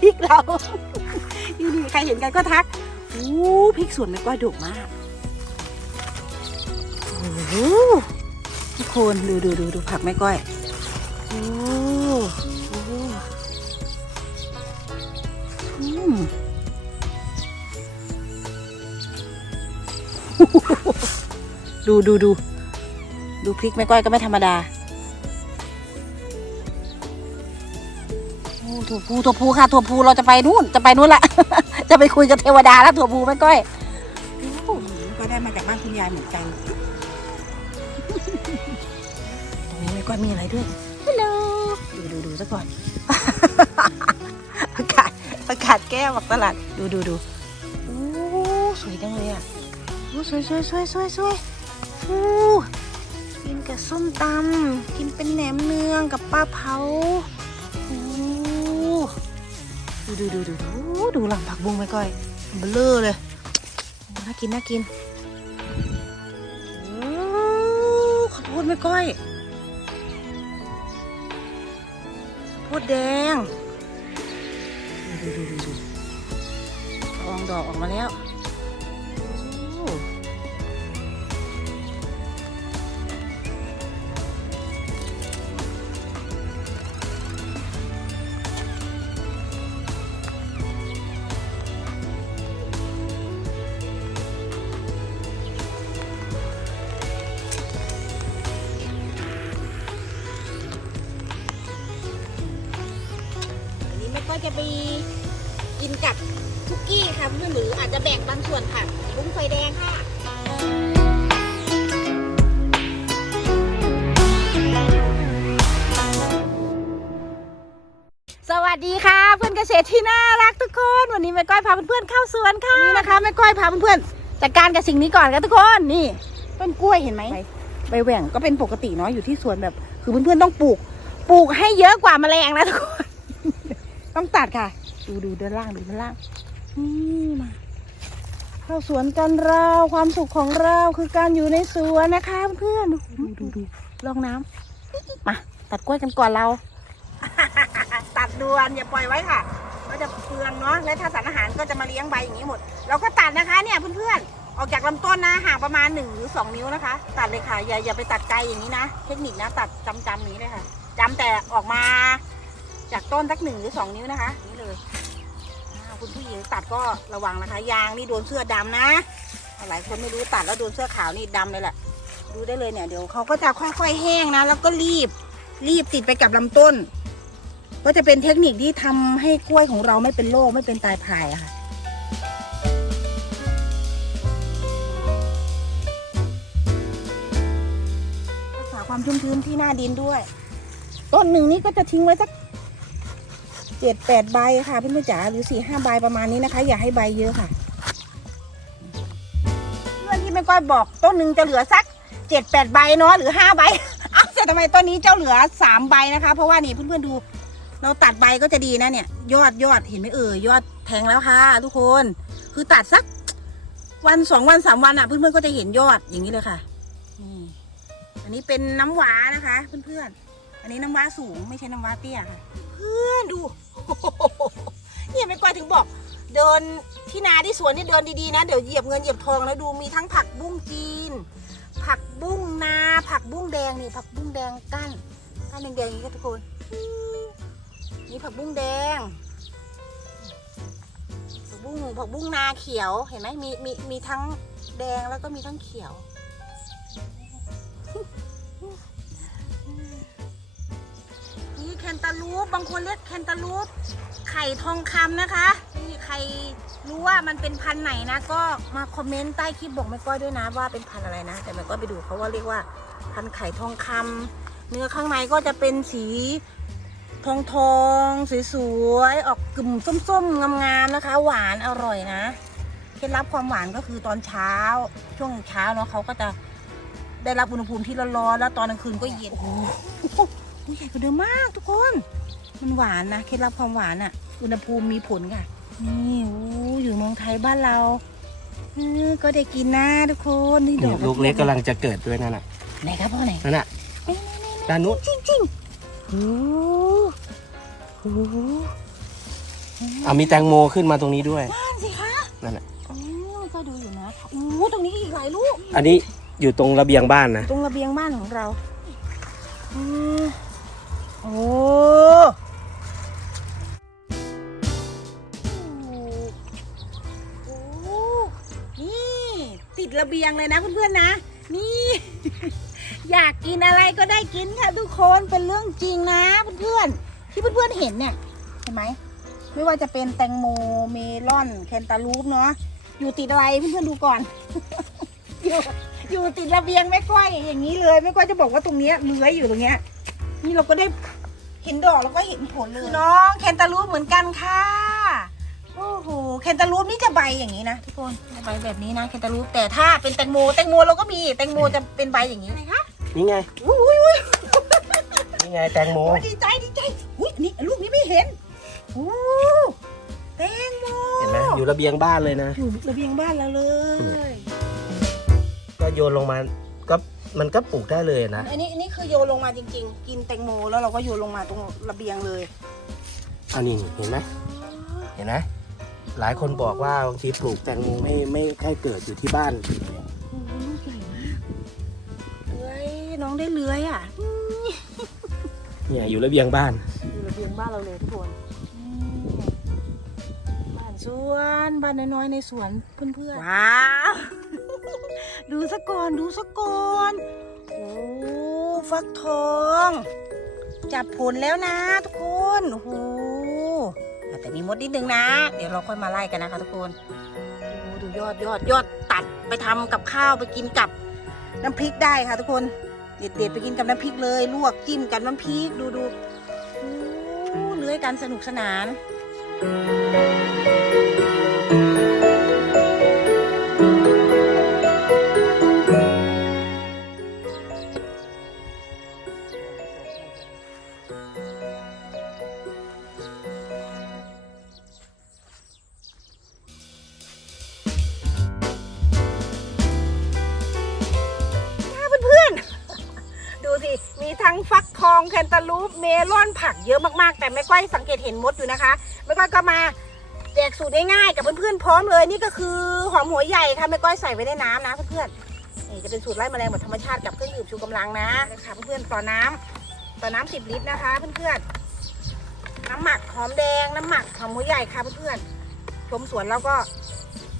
พริกเรานี่นี่ใครเห็นกันก็ทักอู้พริกสวนแม่ก้อยดกมากโอ้โหทุกคนดูดูดูดูผักแม่ก้อยโอ้โหอืมดูดูดูดูพริกแม่ก้อยก็ไม่ธรรมดา ถั่วพูถั่วพูค่ะถั่วพูเราจะไปนู่นจะไปนู่นละ จะไปคุยกับเทวดาแล้วถั่วพูแม่ก้อยโอ้ก็ได้มาจากบ้านคุณยายเหมือนกันตรงนี้แม่ก้อยมีอะไรด้วยฮัลโหลดูดูดูซะก่อนอากาศอากาศแก้วบอกตลาดดูดูดูโอ้สวยจังเลยอะโอ้สวยสวยสวยสวยสวยฟูกินกับส้มตำกินเป็นแหนมเนืองกับปลาเผาโอ้ ดูดูดูดูดูดูหลังผักบุ้งไปก้อยเบลอเลยน่ากินน่ากินโอ้ขอโทษไม่ก้อยโพดแดงดูดูดูดูอองดอกออกมาแล้ว กินกับคุกกี้ค่ะเพื่อนหรืออาจจะแบ่งบางส่วนค่ะบุ้งไฟแดงค่ะสวัสดีค่ะ เพื่อนเกษตรที่น่ารักทุกคนวันนี้แม่ก้อยพาเพื่อนๆเข้าสวนค่ะนี่นะคะแม่ก้อยพาเพื่อนๆจัดการกับสิ่งนี้ก่อนค่ะทุกคนนี่ต้นกล้วยเห็นไหมใบใบแหว่งก็เป็นปกติเนาะอยู่ที่สวนแบบ คือเพื่อนๆต้องปลูก ปลูกให้เยอะกว่าแมลงนะทุกคน ต้องตัดค่ะ ดูดูด้านล่างดูด้านล่างนี่มาเข้าสวนกันเราความสุขของเราคือการอยู่ในสวนนะคะเพื่อนดูดูดูลองน้ำมาตัดกล้วยกันก่อนเรา ตัดด่วนอย่าปล่อยไว้ค่ะก็จะเปลืองเนาะและถ้าสารอาหารก็จะมาเลี้ยงใบอย่างนี้หมด เราก็ตัดนะคะเนี่ยเพื่อนๆออกจากลำต้นนะห่างประมาณ1หรือ2 นิ้วนะคะ ตัดเลยค่ะอย่าอย่าไปตัดไกลอย่างนี้นะ เทคนิคนะตัดจำจำนี้เลยค่ะจำแต่ออกมา จากต้นสักหนึ่งหรือสองนิ้วนะคะ นี่เลยคุณผู้หญิงตัดก็ระวังนะคะ ยางนี่โดนเสื้อดำนะหลายคนไม่รู้ตัดแล้วโดนเสื้อขาวนี่ดำเลยแหละดูได้เลยเนี่ยเดี๋ยวเขาก็จะค่อยๆแห้งนะ แล้วก็รีบรีบติดไปกับลำต้น ก็จะเป็นเทคนิคที่ทำให้กล้วยของเราไม่เป็นโรคไม่เป็นตายพายอะค่ะรักษาความชุ่มชื้นที่หน้าดินด้วย ต้นหนึ่งนี่ก็จะทิ้งไว้สัก เจ็ดแปดใบค่ะเพื่อนๆจ๋าหรือสี่ห้าใบประมาณนี้นะคะ อย่าให้ใบเยอะค่ะ เพื่อนที่แม่ก้อยบอกต้นหนึ่งจะเหลือสักเจ็ดแปดใบเนาะหรือห้าใบอ้าวแต่ทำไมต้นนี้เจ้าเหลือสามใบนะคะ เพราะว่านี่เพื่อนๆดู เราตัดใบก็จะดีนะเนี่ย ยอดยอดเห็นไหมเอ่ยยอดแทงแล้วค่ะ ทุกคนคือตัดสักวันสองวันสามวันอะ เพื่อนๆก็จะเห็นยอดอย่างนี้เลยค่ะนี่อันนี้เป็นน้ำว้านะคะ เพื่อนๆอันนี้น้ำว้าสูงไม่ใช่น้ำว้าเตี้ยค่ะ พื่อนดูเนี่ยไม่กวาถึงบอก เดินที่นาที่สวนนี่เดินดีๆนะเดี๋ยวเหยียบเงินเหยียบทองแล้วดูมีทั้งผักบุ้งจีน ผักบุ้งนา ผักบุ้งแดงนี่ผักบุ้งแดงก้านก้านแดงๆอย่างนี้ค่ะทุกคนนี่ผักบุ้งแดงผักบุ้งผักบุ้งนาเขียวเห็นไหมมีมีมีทั้งแดงแล้วก็มีทั้งเขียว แคนตาลูป บางคนเรียกแคนตาลูป ไข่ทองคำนะคะนี่ใครรู้ว่ามันเป็นพันไหนนะ ก็มาคอมเมนต์ใต้คลิปบอกแม่ก้อยด้วยนะว่าเป็นพันอะไรนะ แต่แม่ก้อยไปดูเขาว่าเรียกว่าพันไข่ทองคำเนื้อข้างในก็จะเป็นสีทองทองๆสวยๆออกกลุ่มส้มๆงามๆนะคะ หวานอร่อยนะเคล็ดลับความหวานก็คือตอนเช้า ช่วงเช้าเนาะเขาก็จะได้รับอุณหภูมิที่ร้อนๆแล้วตอนกลางคืนก็เย็น โอ้โหใหญ่กว่าเดิมมากทุกคน มันหวานนะ เคล็ดลับความหวานอะ่ะ อุณหภูมิมีผลค่ะ นี่โอ้อยู่เมืองไทยบ้านเราเออก็ได้กินนะทุกคน นี่ดเนี่อยกลูกเล็กกำลังจะเกิดด้วยนั่นน่ะไหนครับพ่อไหนนั่นน่ะด้านนู้นจริงจริงๆโอ้โหอะมีแตงโมขึ้นมาตรงนี้ด้วยนั่นสิคะนั่นแหละโอ้ก็ดูอยู่นะโอ้ตรงนี้อีกหลายลูก อันนี้อยู่ตรงระเบียงบ้านนะ ตรงระเบียงบ้านของเราอืม โอ้โอ้นี่ติดระเบียงเลยนะเพื่อนๆนะ นี่ อยากกินอะไรก็ได้กินค่ะทุกคนเป็นเรื่องจริงนะเพื่อนๆที่เพื่อนๆเห็นเนี่ยเห็นไหมไม่ว่าจะเป็นแตงโมเมลอนแคนตาลูปเนาะอยู่ติดอะไรเพื่อนๆดูก่อนอยู่อยู่ติดระเบียงแม่ก้อยอย่างนี้เลยแม่ก้อยจะบอกว่าตรงเนี้ยเลื้อยอยู่ตรงเนี้ยนี่เราก็ได้ เห็นดอกแล้วก็เห็นผลเลยน้องแคนตาลูปเหมือนกันค่ะ โอ้โหแคนตาลูปนี่จะใบอย่างนี้นะทุกคนใบแบบนี้นะแคนตาลูปแต่ถ้าเป็นแตงโมแตงโมเราก็มีแตงโมจะเป็นใบอย่างนี้นะคะนี่ไงอุ้ยอุ้ยนี่ไงแตงโมโอ้ยดีใจดีใจอุ้ยอันนี่ลูกนี้ไม่เห็นโอ้แตงโมเห็นไหมอยู่ระเบียงบ้านเลยนะอยู่ระเบียงบ้านเราเลย ก็โยนลงมาก็ มันก็ปลูกได้เลยนะ อันนี้อันนี้คือโยนลงมาจริง ๆ กินแตงโมแล้วเราก็โยนลงมาตรงระเบียงเลยอันนี้เห็นไหมเห็นไหมหลายคนบอกว่าบางทีปลูกแตงโมไม่ไม่แค่เกิดอยู่ที่บ้านโอ้โหลูกใหญ่มากเลื้อยน้องได้เลื้อยอะเนี่ยอยู่ระเบียงบ้าน อยู่ระเบียงบ้านเราเลยทุกคนอืมบ้านสวนบ้านน้อยๆในสวนเพื่อนๆว้าว ดูสะก่อนดูสะก่อนโอ้ฟักทอง จับผลแล้วนะทุกคนโอ้โหแต่มีมดนิดนึงนะ เดี๋ยวเราค่อยมาไล่กันนะคะทุกคนโอ้ดูยอดยอดยอดตัดไปทำกับข้าวไปกินกับน้ำพริกได้ค่ะทุกคนเด็ดๆไปกินกับน้ำพริกเลยลวกจิ้มกับน้ำพริกดูดูโอ้เลื้อยกันสนุกสนานเทั้งฟักทองแคนตาลูปเมลอนผักเยอะมากๆ แต่แม่ก้อยสังเกตเห็นมดอยู่นะคะแม่ก้อยก็มาแจกสูตรง่ายๆกับเพื่อนๆพร้อมเลยนี่ก็คือหอมหัวใหญ่ค่ะแม่ก้อยใส่ไว้ในน้ำนะเพื่อนๆนี่จะเป็นสูตรไล่แมลงแบบธรรมชาติกับเครื่องดื่มชูกำลังนะนะคะเพื่อนๆต่อน้ำต่อน้ำสิบลิตรนะคะ เพื่อนๆน้ำหมักหอมแดงน้ำหมักหอมหัวใหญ่ค่ะเพื่อนๆชมสวนแล้วก็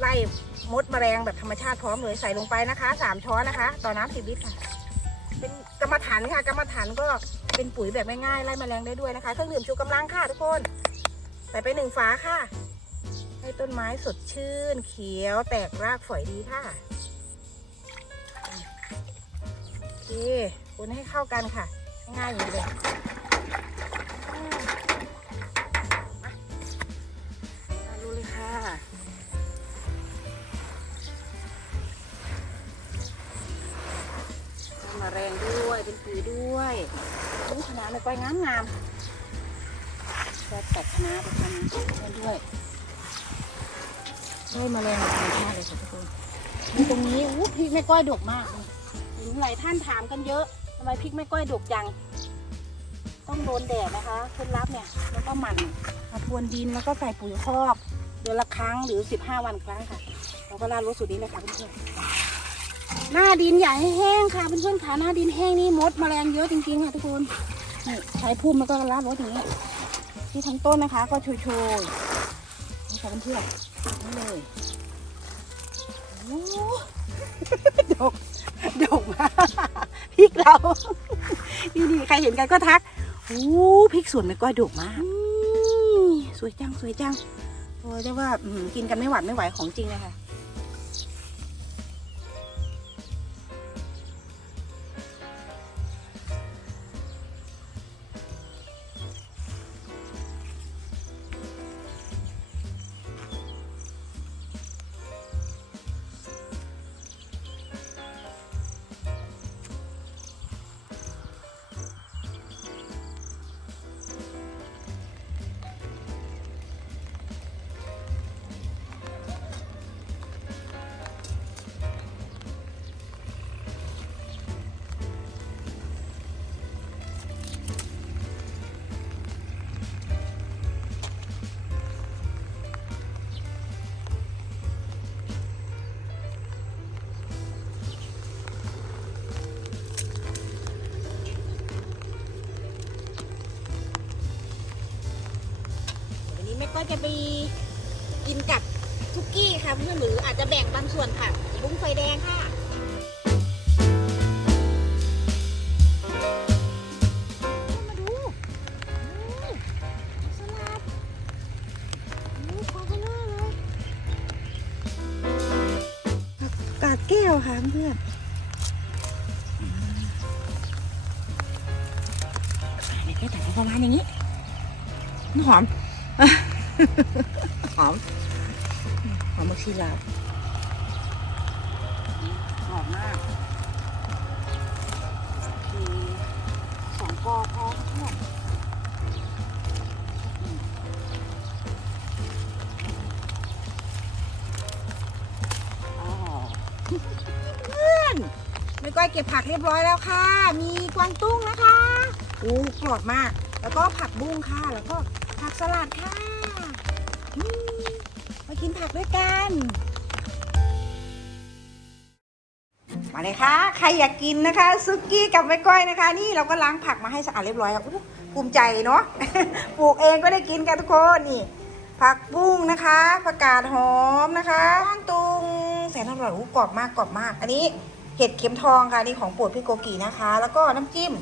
ไล่มดแมลงแบบธรรมชาติพร้อมเลยใส่ลงไปนะคะสามช้อนนะคะ ต่อน้ำสิบลิตรค่ะ เป็นกรรมฐานค่ะ กรรมฐานก็เป็นปุ๋ยแบบง่ายๆไล่แมลงได้ด้วยนะคะ เครื่องดื่มชูกำลังค่ะทุกคนใส่ไปหนึ่งฝาค่ะ ให้ต้นไม้สดชื่น เขียวแตกรากฝอยดีค่ะโอเคคนให้เข้ากันค่ะ ง่ายๆอย่างนี้เลยอืมมามาดูเลยค่ะ แรงด้วย เป็นปุ๋ยด้วยลูกคณะไม่ก้อยงามงามจะตัดคณะไปทำนั่นด้วย ได้มะแรงธรรมชาติเลยค่ะทุกคนนี่ตรงนี้อู้พริกแม่ก้อยดกมากเลยห็นหลายท่านถามกันเยอะทำไมพริกแม่ก้อยดกจัง ต้องโดนแดดนะคะเคล็ดลับเนี่ยแล้วก็หมั่นมาพรวนดินแล้วก็ใส่ปุ๋ยคอกเดือนละครั้งหรือ 15 วันครั้งค่ะแล้วก็ราดรสสูตรนี้เลยค่ะเพื่อนๆ หน้าดินอย่าให้แห้งค่ะเพื่อนๆค่ะหน้าดินแห้งนี่มดแมลงเยอะจริงๆค่ะทุกคนนี่ใช้พุ่มแล้วก็รับรถอย่างนี้ที่ทั้งต้นนะคะ ก็โชยๆนี่ค่ะเพื่อนๆนี่เลยโอ้ดกดกมากพริกเรานี่ดีใครเห็นกันก็ทักโอ้พริกสวนไม่ก้ดกมากสวยจังสวยจังโอ้ยเรียกว่ากินกันไม่หวัดไม่ไหวของจริงเลยค่ะ จะไปกินกับทุกกี้ค่ะเพื่อนหรืออาจจะแบ่งบางส่วนค่ะบุ้งไฟแดงค่ะมาดูอู้สลัดอู้คอเบลอเลยผักกาดแก้วค่ะเพื่อนเนี่ยแค่แต่งประมาณอย่างนี้หอม หอมหอมมะชีลาวหอมมากโอเคสองกอพอเพื่อนอืมอ๋อเพื่อนไม่ก้อยเก็บผักเรียบร้อยแล้วค่ะ มีกวางตุ้งนะคะโอ้กรอบมาก แล้วก็ผักบุ้งค่ะ แล้วก็ผักสลัดค่ะอืมมา กินผักด้วยกัน มาเลยค่ะ ใครอยากกินนะคะซุกี้กับแม่ก้อยนะคะ นี่เราก็ล้างผักมาให้สะอาดเรียบร้อยแล้วอู้ภูมิใจเนาะ ปลูกเองก็ได้กินกันทุกคนนี่ ผักบุ้งนะคะผักกาดหอมนะคะข้างตุงแสนอร่อยอู้กรอบมากกรอบมาก อันนี้เห็ดเข็มทองค่ะนี่ของโปรดพี่โกกีนะคะ แล้วก็น้ำจิ้ม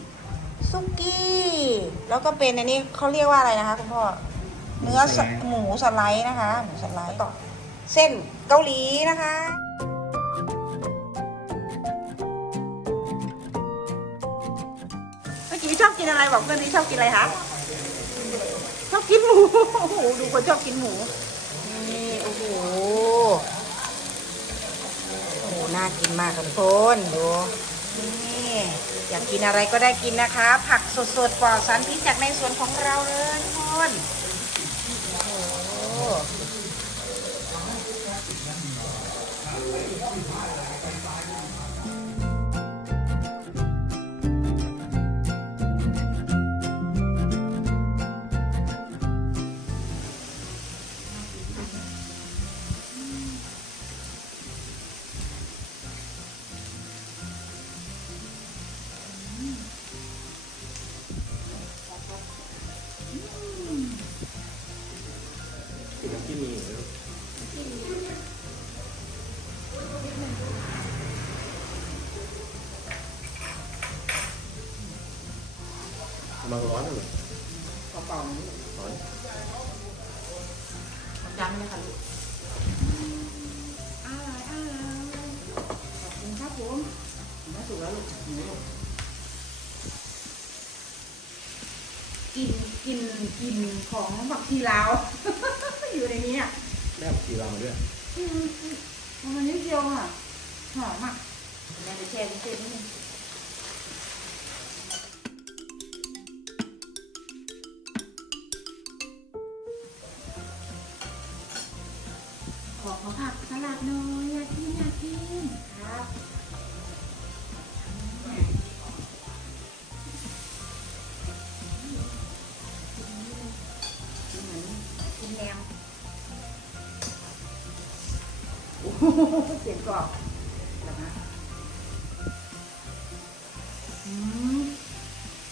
ซุกี้ แล้วก็เป็นอันนี้เขาเรียกว่าอะไรนะคะคุณพ่อ เนื้อสหมูสไลด์นะคะ หมูสไลด์ต่อเส้นเกาหลีนะคะเมื่อกี้ชอบกินอะไรบอกเพื่อนที่ชอบกินอะไรคะชอบกินหมูโอ้โหดูคนชอบกินหมูนี่โอ้โหโอ้โหน่ากินมากค่ะทุกคนดูนี่อยากกินอะไรก็ได้กินนะคะ ผักสดๆปลอดสารพิษจากในสวนของเราเลยทุกคน มันร้อนเลยเปล่าๆนี้ร้อนจำเลยค่ะลูกอร่อยอร่อยขอบคุณครับผมมาสุกแล้วลูกหนูลูกกินกินกินของผักชีลาว อยู่ในนี้อะแม่กีเราด้วยอืมมันนิดเดียวอะหอมอะแม่จะแช่พิเศษนิดนึง เสียงกรอบแล้วนะอืม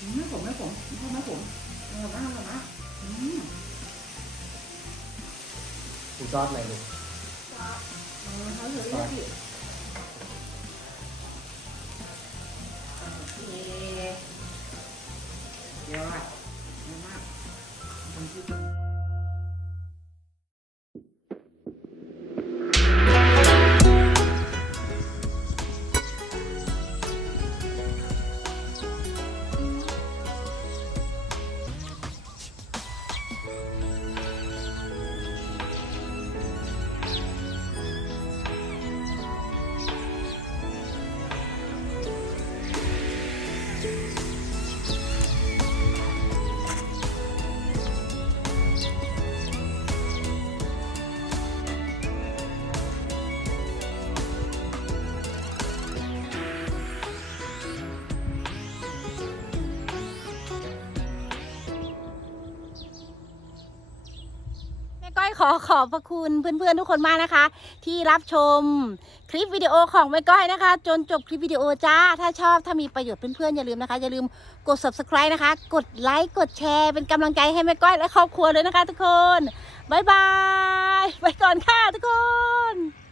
อืมไม่ผมไม่ผมไม่ผมไม่ผมเออมากอร่อยมากอืมคุณซอสอะไรลูกเออเขาเหลือเยอะสิ ขอขอบพระคุณเพื่อนๆทุกคนมากนะคะ ที่รับชมคลิปวิดีโอของแม่ก้อยนะคะ จนจบคลิปวิดีโอจ้า ถ้าชอบถ้ามีประโยชน์เพื่อนๆอย่าลืมนะคะอย่าลืมกด subscribe นะคะ กดไลค์กดแชร์เป็นกำลังใจให้แม่ก้อยและครอบครัวเลยนะคะ ทุกคนบ๊ายบายไปก่อนค่ะทุกคน